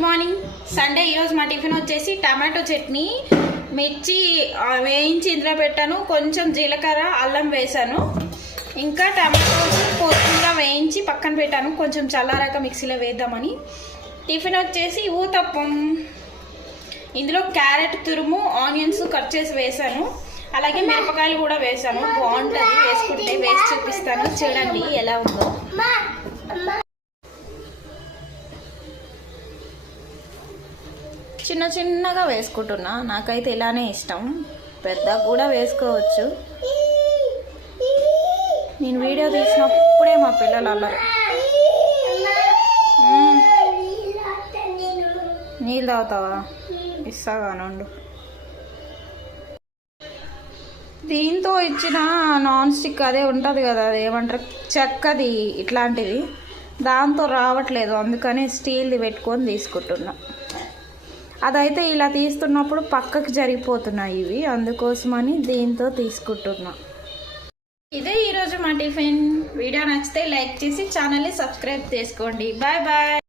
Good morning. Sunday. ఈరోజు మా tiffin వచ్చేసి టమాటో చట్నీ, మిర్చి వేయించి ఇందులో పెట్టాను, కొంచెం జీలకర్ర అల్లం వేసాను, ఇంకా టమాటోస్ కొత్తిమీర వేయించి పక్కన పెట్టాను, కొంచెం చల్లారాక మిక్సీలో వేద్దామని. టిఫిన్ వచ్చేసి ఊతప్పం. ఇందులో క్యారెట్ తురుము, ఆనియన్స్ కట్ చేసి వేసాను, అలాగే మిరపకాయలు కూడా వేసాను. బాగుంటుంది వేసుకుంటే. వేసి చూపిస్తాను, చూడండి ఎలా ఉందో. చిన్న చిన్నగా వేసుకుంటున్నా, నాకైతే ఇలానే ఇష్టం. పెద్దగా కూడా వేసుకోవచ్చు. నేను వీడియో తీసినప్పుడే మా పిల్లలు అల్లరు. నీళ్ళు తాగుతావా? ఇస్తాగా నుండు. దీంతో ఇచ్చిన నాన్ స్టిక్ అదే ఉంటుంది కదా, అది ఏమంటారు, చెక్కది ఇట్లాంటిది, దాంతో రావట్లేదు, అందుకని స్టీల్ది పెట్టుకొని తీసుకుంటున్నా. అదైతే ఇలా తీస్తున్నప్పుడు పక్కకి జరిగిపోతున్నాయి ఇవి, అందుకోసమని దీంతో తీసుకుంటున్నా. ఇదే ఈరోజు మా టిఫిన్. వీడియో నచ్చితే లైక్ చేసి ఛానల్ని సబ్స్క్రైబ్ చేసుకోండి. Bye bye.